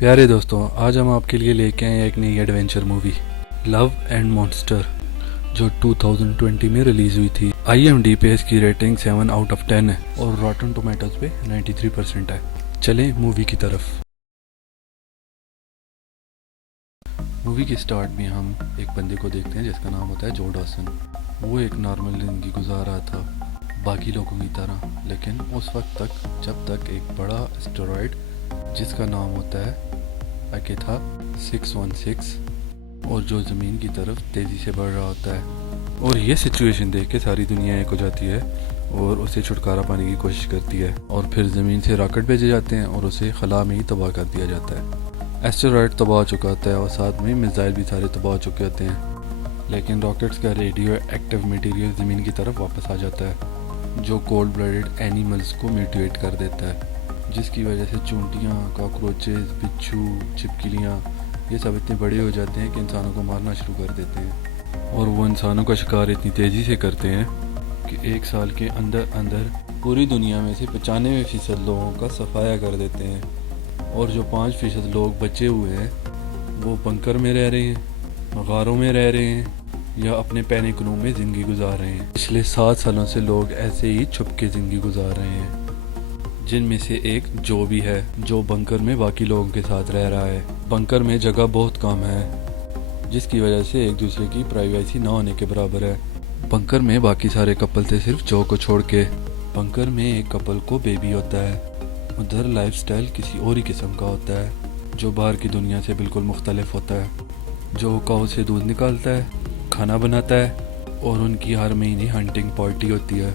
प्यारे दोस्तों, आज हम आपके लिए लेके आए एक नई adventure movie love and monster जो 2020 में रिलीज हुई थी। IMDb पे इसकी रेटिंग 7 आउट ऑफ 10 है और रॉटन टोमेटोज पे 93% है। चलें मूवी की तरफ। मूवी के स्टार्ट में हम एक बंदे को देखते हैं जिसका नाम होता है जो डॉसन। वो एक नॉर्मल जिंदगी गुजार रहा था बाकी लोगों की तरह, लेकिन उस वक्त तक जब तक एक बड़ा एस्टेरॉयड जिसका नाम होता है अकेथा 616 और जो ज़मीन की तरफ तेज़ी से बढ़ रहा होता है, और ये सिचुएशन देख के सारी दुनिया एक हो जाती है और उसे छुटकारा पाने की कोशिश करती है। और फिर ज़मीन से रॉकेट भेजे जाते हैं और उसे खला में ही तबाह कर दिया जाता है। एस्टेरॉयड तबाह हो चुका होता है और साथ में मिसाइल भी सारे तबाह हो चुके होते हैं, लेकिन रॉकेट्स का रेडियो एक्टिव मटेरियल ज़मीन की तरफ वापस आ जाता है जो कोल्ड ब्लडेड एनिमल्स को म्यूटेट कर देता है, जिसकी वजह से चूंटियाँ, कॉकरोचेस, बिच्छू, छिपकलियाँ ये सब इतने बड़े हो जाते हैं कि इंसानों को मारना शुरू कर देते हैं। और वो इंसानों का शिकार इतनी तेज़ी से करते हैं कि 1 साल के अंदर अंदर पूरी दुनिया में से 95% लोगों का सफाया कर देते हैं। और जो 5% लोग बचे हुए हैं वो बंकर में रह रहे हैं, गारों में रह रहे हैं या अपने पैनिक रूम में ज़िंदगी गुजार रहे हैं। पिछले 7 सालों से लोग ऐसे ही छुप के ज़िंदगी गुजार रहे हैं, जिनमें से एक जो भी है जो बंकर में बाकी लोगों के साथ रह रहा है। बंकर में जगह बहुत कम है जिसकी वजह से एक दूसरे की प्राइवेसी ना होने के बराबर है। बंकर में बाकी सारे कपल थे सिर्फ जो को छोड़ के। बंकर में एक कपल को बेबी होता है। उधर लाइफस्टाइल किसी और ही किस्म का होता है जो बाहर की दुनिया से बिल्कुल मुख्तलिफ होता है। जो काऊ से दूध निकालता है, खाना बनाता है और उनकी हर महीने हंटिंग पार्टी होती है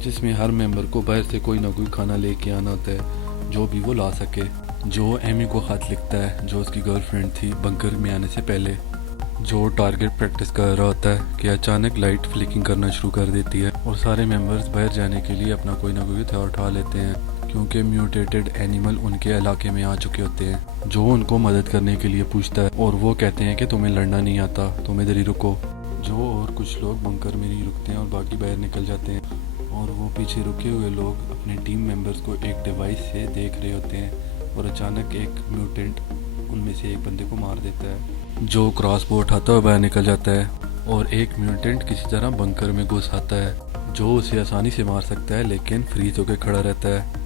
जिसमें हर मेंबर को बाहर से कोई ना कोई खाना लेके आना होता है जो भी वो ला सके। जो एमी को खत लिखता है जो उसकी गर्लफ्रेंड थी बंकर में आने से पहले। जो टारगेट प्रैक्टिस कर रहा होता है कि अचानक लाइट फ्लिकिंग करना शुरू कर देती है और सारे मेंबर्स बाहर जाने के लिए अपना कोई ना कोई हथियार उठा लेते हैं क्योंकि म्यूटेटेड एनिमल उनके इलाके में आ चुके होते हैं। जो उनको मदद करने के लिए पूछता है और वो कहते हैं कि तुम्हें लड़ना नहीं आता, तुम इधर ही रुको। जो और कुछ लोग बंकर में नहीं रुकते हैं और बाकी बाहर निकल जाते हैं और वो पीछे रुके हुए लोग अपने टीम मेंबर्स को एक डिवाइस से देख रहे होते हैं और अचानक एक म्यूटेंट उनमें से एक बंदे को मार देता है। जो क्रॉस बो उठाता हुआ बाहर निकल जाता है और एक म्यूटेंट किसी तरह बंकर में घुस आता है जो उसे आसानी से मार सकता है लेकिन फ्रीज होकर खड़ा रहता है।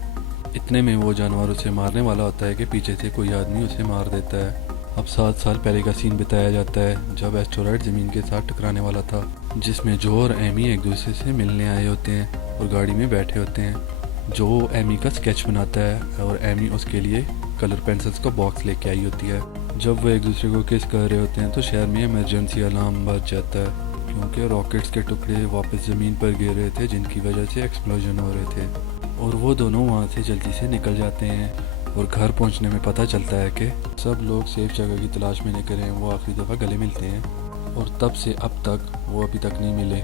इतने में वो जानवर उसे मारने वाला होता है कि पीछे से कोई आदमी उसे मार देता है। अब 7 साल पहले का सीन बताया जाता है जब एस्टेरॉयड ज़मीन के साथ टकराने वाला था, जिसमें जो और एमी एक दूसरे से मिलने आए होते हैं और गाड़ी में बैठे होते हैं। जो एमी का स्केच बनाता है और एमी उसके लिए कलर पेंसिल्स का बॉक्स लेके आई होती है। जब वो एक दूसरे को किस कर रहे होते हैं तो शहर में इमरजेंसी अलार्म बज जाता है क्योंकि रॉकेट्स के टुकड़े वापस ज़मीन पर गिर रहे थे जिनकी वजह से एक्सप्लोजन हो रहे थे। और वो दोनों वहाँ से जल्दी से निकल जाते हैं और घर पहुँचने में पता चलता है कि सब लोग सेफ जगह की तलाश में निकले हैं। वो आखिरी दफ़ा गले मिलते हैं और तब से अब तक वो अभी तक नहीं मिले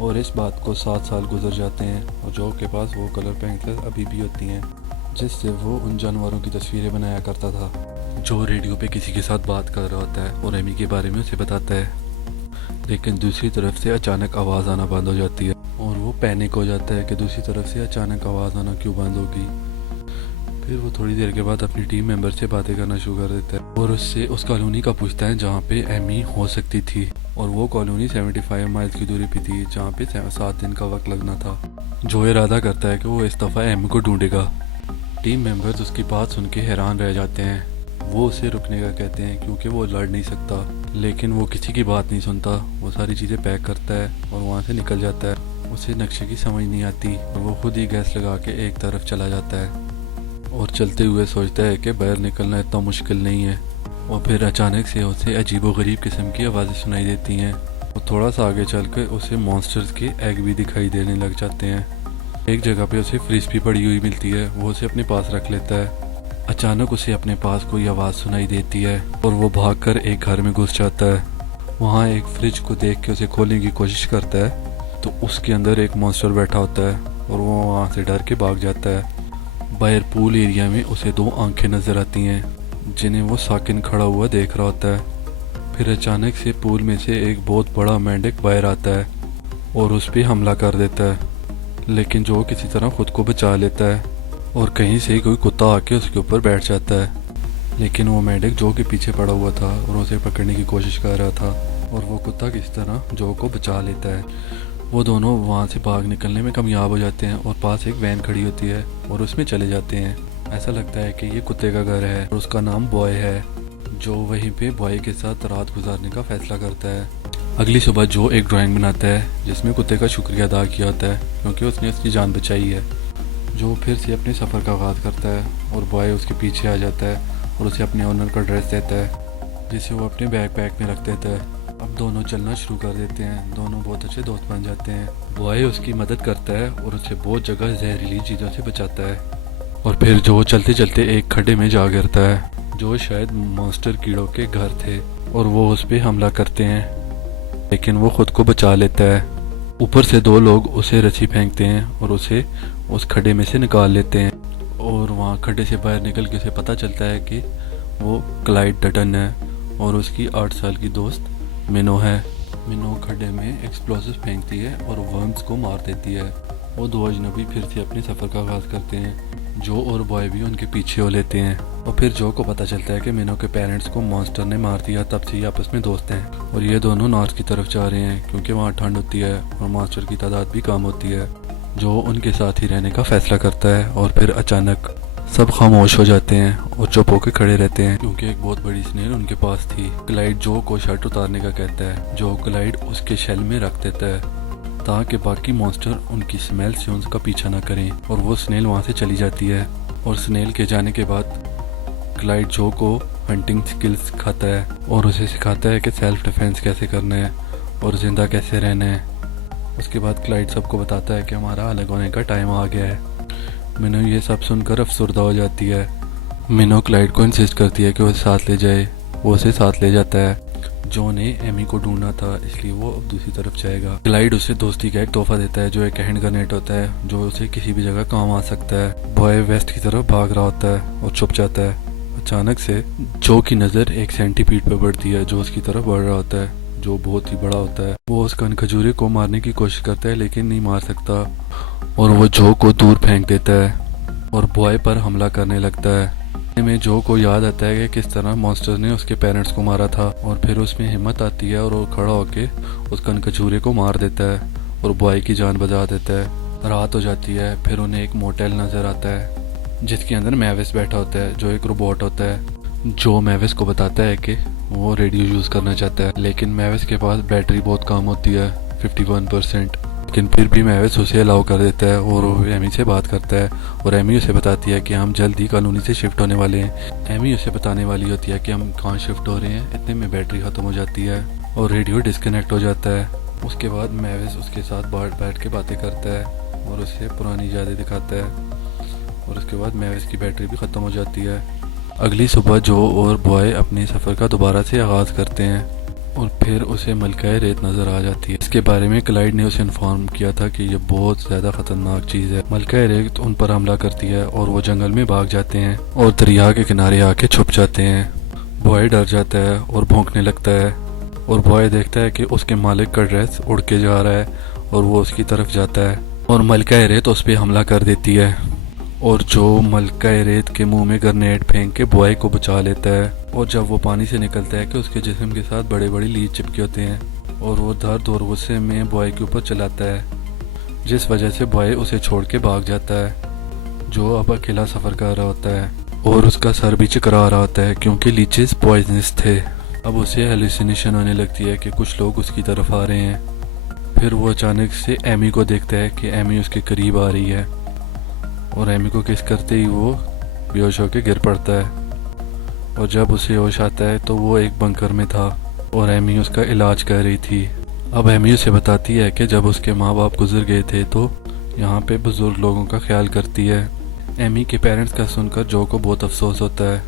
और इस बात को 7 साल गुजर जाते हैं और जो के पास वो कलर पेंसिल अभी भी होती हैं जिससे वो उन जानवरों की तस्वीरें बनाया करता था। जो रेडियो पे किसी के साथ बात कर रहा होता है और एमी के बारे में उसे बताता है, लेकिन दूसरी तरफ से अचानक आवाज़ आना बंद हो जाती है और वो पैनिक हो जाता है कि दूसरी तरफ से अचानक आवाज़ आना क्यों बंद होगी। फिर वो थोड़ी देर के बाद अपनी टीम मेंबर से बातें करना शुरू कर देता है और उससे उस कॉलोनी का पूछता है जहाँ पे एमी हो सकती थी। और वो कॉलोनी 75 माइल्स की दूरी पे थी जहाँ पे 7 दिन का वक्त लगना था। जो इरादा करता है कि वो इस दफ़ा एमी को ढूंढेगा। टीम मेंबर्स उसकी बात सुन के हैरान रह जाते हैं। वो उसे रुकने का कहते हैं क्योंकि वो लड़ नहीं सकता, लेकिन वो किसी की बात नहीं सुनता। वो सारी चीज़ें पैक करता है और वहाँ से निकल जाता है। उसे नक्शे की समझ नहीं आती और वो खुद ही गैस लगा के एक तरफ चला जाता है और चलते हुए सोचता है कि बाहर निकलना इतना मुश्किल नहीं है। और फिर अचानक से उसे अजीबोगरीब किस्म की आवाज़ें सुनाई देती हैं। वो थोड़ा सा आगे चलकर उसे मॉन्स्टर्स के एग भी दिखाई देने लग जाते हैं। एक जगह पे उसे फ्रिज भी पड़ी हुई मिलती है, वो उसे अपने पास रख लेता है। अचानक उसे अपने पास कोई आवाज़ सुनाई देती है और वो भागकर एक घर में घुस जाता है। वहाँ एक फ्रिज को देख के उसे खोलने की कोशिश करता है तो उसके अंदर एक मॉन्स्टर बैठा होता है और वो वहाँ से डर के भाग जाता है। बाहर पूल एरिया में उसे 2 आंखें नज़र आती हैं जिन्हें वो साकिन खड़ा हुआ देख रहा होता है। फिर अचानक से पूल में से एक बहुत बड़ा मेंढक बाहर आता है और उस पर हमला कर देता है, लेकिन जो किसी तरह खुद को बचा लेता है और कहीं से कोई कुत्ता आके उसके ऊपर बैठ जाता है। लेकिन वो मेढक जो के पीछे पड़ा हुआ था और उसे पकड़ने की कोशिश कर रहा था, और वो कुत्ता किस तरह जो को बचा लेता है। वो दोनों वहाँ से भाग निकलने में कामयाब हो जाते हैं और पास एक वैन खड़ी होती है और उसमें चले जाते हैं। ऐसा लगता है कि ये कुत्ते का घर है और उसका नाम बॉय है, जो वहीं पे बॉय के साथ रात गुजारने का फैसला करता है। अगली सुबह जो एक ड्राइंग बनाता है जिसमें कुत्ते का शुक्रिया अदा किया होता है क्योंकि उसने उसकी जान बचाई है। जो फिर से अपने सफ़र का आगाज़ करता है और बॉय उसके पीछे आ जाता है और उसे अपने ओनर का ड्रेस देता है जिसे वो अपने बैग पैक में रख देता है। अब दोनों चलना शुरू कर देते हैं। दोनों बहुत अच्छे दोस्त बन जाते हैं। बॉय उसकी मदद करता है और उसे बहुत जगह जहरीली चीज़ों से बचाता है। और फिर जो चलते चलते एक खड्डे में जा गिरता है जो शायद मॉन्स्टर कीड़ों के घर थे, और वो उस पर हमला करते हैं, लेकिन वो खुद को बचा लेता है। ऊपर से दो लोग उसे रस्सी फेंकते हैं और उसे उस खड्डे में से निकाल लेते हैं। और वहाँ खड्डे से बाहर निकल के उसे पता चलता है कि वो क्लाइड डटन है और उसकी 8 साल की दोस्त मिनो है। मिनो खड्डे में एक्सप्लोसिव फेंकती है और वर्म्स को मार देती है। वो दो अजनबी फिर से अपने सफ़र का आगाज़ करते हैं। जो और बॉय भी उनके पीछे हो लेते हैं। और फिर जो को पता चलता है कि मिनो के पेरेंट्स को मॉन्स्टर ने मार दिया, तब से ही आपस में दोस्त हैं। और ये दोनों नॉर्थ की तरफ जा रहे हैं क्योंकि वहाँ ठंड होती है और मॉन्स्टर की तादाद भी कम होती है। जो उनके साथ ही रहने का फैसला करता है और फिर अचानक सब खामोश हो जाते हैं और चुप होकर खड़े रहते हैं क्योंकि एक बहुत बड़ी स्नेल उनके पास थी। क्लाइड जो को शर्ट उतारने का कहता है। जो क्लाइड उसके शेल में रख देता है ताकि बाकी मॉन्स्टर उनकी स्मेल से उनका पीछा ना करें, और वो स्नेल वहाँ से चली जाती है। और स्नेल के जाने के बाद क्लाइड जो को हंटिंग स्किल्स सिखाता है और उसे सिखाता है कि सेल्फ डिफेंस कैसे करना है और ज़िंदा कैसे रहना है। उसके बाद क्लाइड सबको बताता है कि हमारा अलग होने का टाइम आ गया है। मिनो ये सब सुनकर अफसरदा हो जाती है। मिनो क्लाइड को इंसिस्ट करती है कि वो साथ ले जाए। वो उसे साथ ले जाता है। जो ने एमी को ढूंढना था इसलिए वो अब दूसरी तरफ जाएगा। क्लाइड उसे दोस्ती का एक तोहफा देता है जो एक हैंड ग्रेनेड होता है जो उसे किसी भी जगह काम आ सकता है। बॉय वेस्ट की तरफ भाग रहा होता है और छुप जाता है। अचानक से जो की नज़र एक सेंटीपीड पर पड़ती है जो उसकी तरफ बढ़ रहा होता है, जो बहुत ही बड़ा होता है। वो उस कनखजूरे को मारने की कोशिश करता है लेकिन नहीं मार सकता, और वो जो को दूर फेंक देता है और बॉय पर हमला करने लगता है। में जो को याद आता है कि किस तरह मॉन्स्टर ने उसके पेरेंट्स को मारा था, और फिर उसमें हिम्मत आती है और वो खड़ा होके उस कनखजूरे को मार देता है और बॉय की जान बचा देता है। रात हो जाती है। फिर उन्हें एक मोटेल नज़र आता है जिसके अंदर मैविस बैठा होता है जो एक रोबोट होता है। जो मैविस को बताता है कि वो रेडियो यूज़ करना चाहता है, लेकिन मैविस के पास बैटरी बहुत कम होती है, 51%। लेकिन फिर भी मैविस उसे अलाउ कर देता है और वो एमी से बात करता है। और एमी उसे बताती है कि हम जल्द ही कॉलोनी से शिफ्ट होने वाले हैं। एमी उसे बताने वाली होती है कि हम कहाँ शिफ्ट हो रहे हैं, इतने में बैटरी ख़त्म हो जाती है और रेडियो डिस्कनेक्ट हो जाता है। उसके बाद मैविस उसके साथ बैठ के बातें करता है और उसे पुरानी यादें दिखाता है, और उसके बाद मैविस की बैटरी भी ख़त्म हो जाती है। अगली सुबह जो और बॉय अपने सफ़र का दोबारा से आगाज़ करते हैं और फिर उसे मलकाए रेत नज़र आ जाती है। इसके बारे में क्लाइड ने उसे इन्फॉर्म किया था कि ये बहुत ज़्यादा ख़तरनाक चीज़ है। मलकाए रेत उन पर हमला करती है और वो जंगल में भाग जाते हैं और दरिया के किनारे आके छुप जाते हैं। बॉय डर जाता है और भौंकने लगता है, और बॉय देखता है कि उसके मालिक का ड्रेस उड़ के जा रहा है और वो उसकी तरफ जाता है और मलकाए रेत उस पर हमला कर देती है। और जो मलकाए रेत के मुंह में ग्रेनेड फेंक के बॉय को बचा लेता है। और जब वो पानी से निकलता है कि उसके जिस्म के साथ बड़े बड़े लीच चिपके होते हैं, और वो दर्द और गुस्से में बॉय के ऊपर चलाता है, जिस वजह से बॉय उसे छोड़ के भाग जाता है। जो अब अकेला सफ़र कर रहा होता है और उसका सर भी चकरा रहा होता है क्योंकि लीचेस पॉइजनस थे। अब उसे हेलुसिनेशन होने लगती है कि कुछ लोग उसकी तरफ आ रहे हैं। फिर वो अचानक से एमी को देखता है कि एमी उसके करीब आ रही है, और एमी को किस करते ही वो बेहोश होकर गिर पड़ता है। और जब उसे होश आता है तो वो एक बंकर में था और एमी उसका इलाज कर रही थी। अब एमी उसे बताती है कि जब उसके माँ बाप गुजर गए थे तो यहाँ पे बुजुर्ग लोगों का ख्याल करती है। एमी के पेरेंट्स का सुनकर जो को बहुत अफसोस होता है।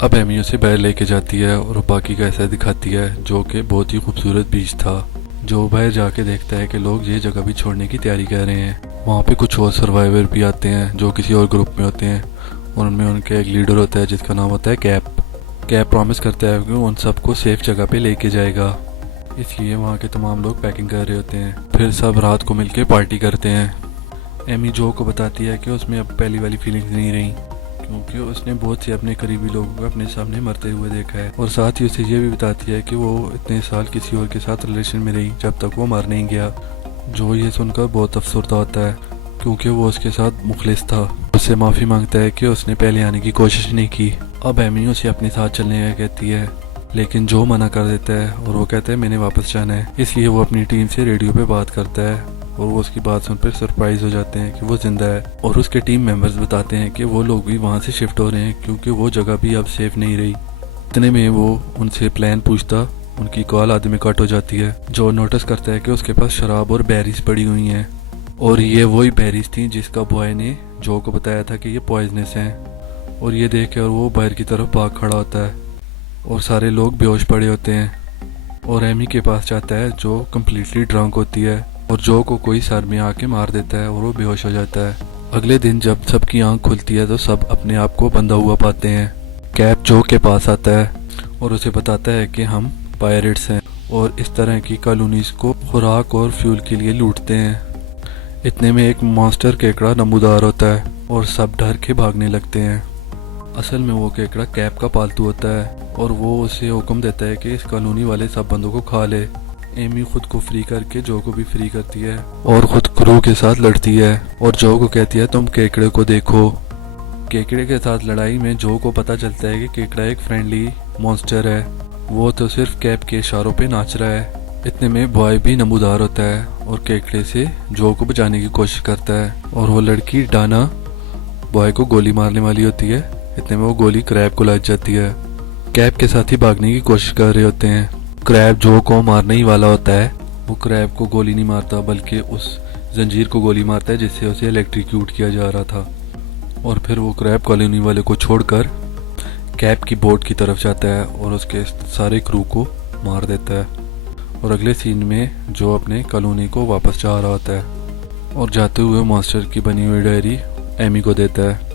अब एमी उसे बाहर लेके जाती है और बाकी का ऐसा दिखाती है जो कि बहुत ही खूबसूरत बीच था। जो बाहर जाके देखता है कि लोग ये जगह भी छोड़ने की तैयारी कर रहे हैं। वहाँ पे कुछ और सर्वाइवर भी आते हैं जो किसी और ग्रुप में होते हैं, और उनमें उनका एक लीडर होता है जिसका नाम होता है कैप। कैप प्रॉमिस करता है कि उन सबको सेफ जगह पे लेके जाएगा, इसलिए वहाँ के तमाम लोग पैकिंग कर रहे होते हैं। फिर सब रात को मिलके पार्टी करते हैं। एमी जो को बताती है कि उसमें अब पहली वाली फीलिंग्स नहीं रही क्योंकि उसने बहुत से अपने करीबी लोगों को अपने सामने मरते हुए देखा है। और साथ ही उसे ये भी बताती है कि वो इतने साल किसी और के साथ रिलेशन में रही जब तक वो मर नहीं गया। जो ये सुनकर बहुत अफसरदा होता है क्योंकि वो उसके साथ मुखलिस था। उससे माफ़ी मांगता है कि उसने पहले आने की कोशिश नहीं की। अब एमी उसे अपने साथ चलने का कहती है, लेकिन जो मना कर देता है और वो कहता है मैंने वापस जाना है। इसलिए वो अपनी टीम से रेडियो पे बात करता है और वो उसकी बात सुनकर सरप्राइज हो जाते हैं कि वो जिंदा है। और उसके टीम मेंबर्स बताते हैं कि वो लोग भी वहाँ से शिफ्ट हो रहे हैं क्योंकि वो जगह भी अब सेफ नहीं रही। इतने में वो उनसे प्लान पूछता, उनकी कॉल आधे में कट हो जाती है। जो नोटिस करता है कि उसके पास शराब और बेरीज पड़ी हुई हैं और ये वही बेरीज थी जिसका बॉय ने जो को बताया था कि ये पॉइजनस हैं। और ये देख कर वो बाहर की तरफ भाग खड़ा होता है और सारे लोग बेहोश पड़े होते हैं। और एमी के पास जाता है जो कम्प्लीटली ड्रंक होती है और जो को कोई सर में आके मार देता है और वो बेहोश हो जाता है। अगले दिन जब सबकी आंख खुलती है तो सब अपने आप को बंधा हुआ पाते हैं। कैप जो के पास आता है और उसे बताता है कि हम पायरेट्स हैं और इस तरह की कॉलोनीज को खुराक और फ्यूल के लिए लूटते हैं। इतने में एक मॉन्स्टर केकड़ा नमूदार होता है और सब डर के भागने लगते हैं। असल में वो केकड़ा कैप का पालतू होता है और वो उसे हुक्म देता है कि इस कॉलोनी वाले सब बंदों को खा ले। एमी खुद को फ्री करके जो को भी फ्री करती है और खुद क्रू के साथ लड़ती है और जो को कहती है तुम केकड़े को देखो। केकड़े के साथ लड़ाई में जो को पता चलता है कि केकड़ा एक फ्रेंडली मॉन्स्टर है, वो तो सिर्फ कैप के इशारों पे नाच रहा है। इतने में बॉय भी नमूदार होता है और केकड़े से जो को बचाने की कोशिश करता है और वो लड़की डाना बॉय को गोली मारने वाली होती है। इतने में वो गोली क्रैब को लग जाती है। कैप के साथ ही भागने की कोशिश कर रहे होते हैं। क्रैब जो को मारने ही वाला होता है। वो क्रैब को गोली नहीं मारता बल्कि उस जंजीर को गोली मारता है जिससे उसे इलेक्ट्रिक्यूट किया जा रहा था। और फिर वो क्रैब कॉलोनी वाले को छोड़कर कैप की बोट की तरफ जाता है और उसके सारे क्रू को मार देता है। और अगले सीन में जो अपने कॉलोनी को वापस जा रहा होता है और जाते हुए मास्टर की बनी हुई डायरी एमी को देता है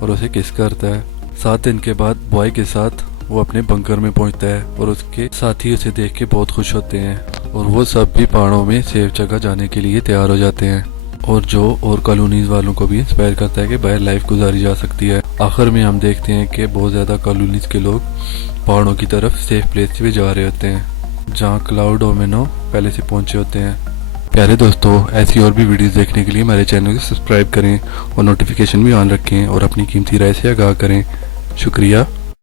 और उसे किस करता है। 7 दिन के बाद बॉय के साथ वो अपने बंकर में पहुंचता है और उसके साथी उसे देख के बहुत खुश होते हैं और वो सब भी पहाड़ों में सेफ जगह जाने के लिए तैयार हो जाते हैं। और जो और कॉलोनीज वालों को भी इंस्पायर करता है कि बाहर लाइफ गुजारी जा सकती है। आखिर में हम देखते हैं कि बहुत ज़्यादा कॉलोनीज के लोग पहाड़ों की तरफ सेफ प्लेस पे जा रहे होते हैं जहाँ क्लाउड और मिनो पहले से पहुंचे होते हैं। प्यारे दोस्तों, ऐसी और भी वीडियोस देखने के लिए हमारे चैनल को सब्सक्राइब करें और नोटिफिकेशन भी ऑन रखें और अपनी कीमती राय से आगाह करें। शुक्रिया।